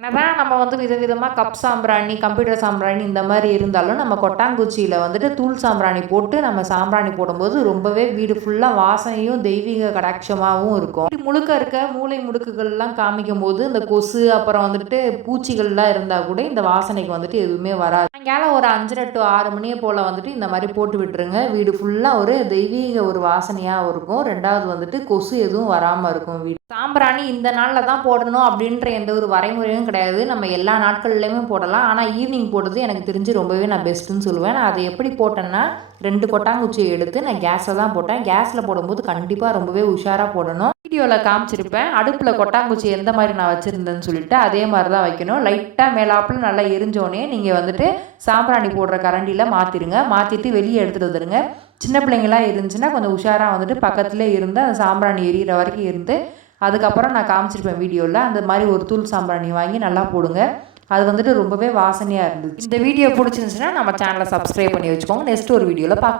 என்னதான் நம்ம வந்து விதவிதமாக கப் சாம்பிராணி, கம்ப்யூட்டர் சாம்பிராணி இந்த மாதிரி இருந்தாலும் நம்ம கொட்டாங்குச்சியில் வந்துட்டு தூள் சாம்பிராணி போட்டு நம்ம சாம்பிராணி போடும்போது ரொம்பவே வீடு ஃபுல்லாக வாசனையும் தெய்வீக கடாட்சமாகவும் இருக்கும். வீடு முழுக்க இருக்க மூளை முடுக்குகள்லாம் காமிக்கும் போது இந்த கொசு அப்புறம் வந்துட்டு பூச்சிகள்லாம் இருந்தால் கூட இந்த வாசனைக்கு வந்துட்டு எதுவுமே வராது. சாயங்காலம் ஒரு 5:30 to 6 மணியை போல் வந்துட்டு இந்த மாதிரி போட்டு விட்டுருங்க. வீடு ஃபுல்லாக ஒரு தெய்வீக ஒரு வாசனையாக இருக்கும். ரெண்டாவது வந்துட்டு கொசு எதுவும் வராமல் இருக்கும். வீடு சாம்பிராணி இந்த நாளில் தான் போடணும் அப்படின்ற எந்த ஒரு வரைமுறையும் கிடையாது. நம்ம எல்லா நாட்கள்லையுமே போடலாம். ஆனால் ஈவினிங் போடுறது எனக்கு தெரிஞ்சு ரொம்பவே நான் பெஸ்ட்டுன்னு சொல்லுவேன். நான் அதை எப்படி போட்டேன்னா 2 கொட்டாங்குச்சியை எடுத்து நான் கேஸில் தான் போட்டேன். கேஸில் போடும்போது கண்டிப்பாக ரொம்பவே உஷாராக போடணும். வீடியோவில் காமிச்சிருப்பேன் அடுப்பில் கொட்டாங்குச்சி எந்த மாதிரி நான் வச்சுருந்தேன்னு சொல்லிட்டு அதே மாதிரி தான் வைக்கணும். லைட்டாக மேலாப்பில் நல்லா எரிஞ்சோடனே நீங்கள் வந்துட்டு சாம்பிராணி போடுற கரண்டியில் மாற்றிடுங்க. மாற்றிட்டு வெளியே எடுத்துகிட்டு வந்துடுங்க. சின்ன பிள்ளைங்களாம் இருந்துச்சுன்னா கொஞ்சம் உஷாராக வந்துட்டு பக்கத்துலேயே இருந்து அந்த சாம்பிராணி எரியிற வரைக்கும் இருந்து அதுக்கப்புறம் நான் காமிச்சிருப்பேன் வீடியோவில். அந்த மாதிரி ஒரு தூள் சாம்பிராணி வாங்கி நல்லா போடுங்க. அது வந்துட்டு ரொம்பவே வாசனையாக இருந்துச்சு. இந்த வீடியோ பிடிச்சிருந்துச்சுன்னா நம்ம சேனலை சப்ஸ்கிரைப் பண்ணி வச்சுக்கோங்க. நெக்ஸ்ட் ஒரு வீடியோவில் பார்க்கலாம்.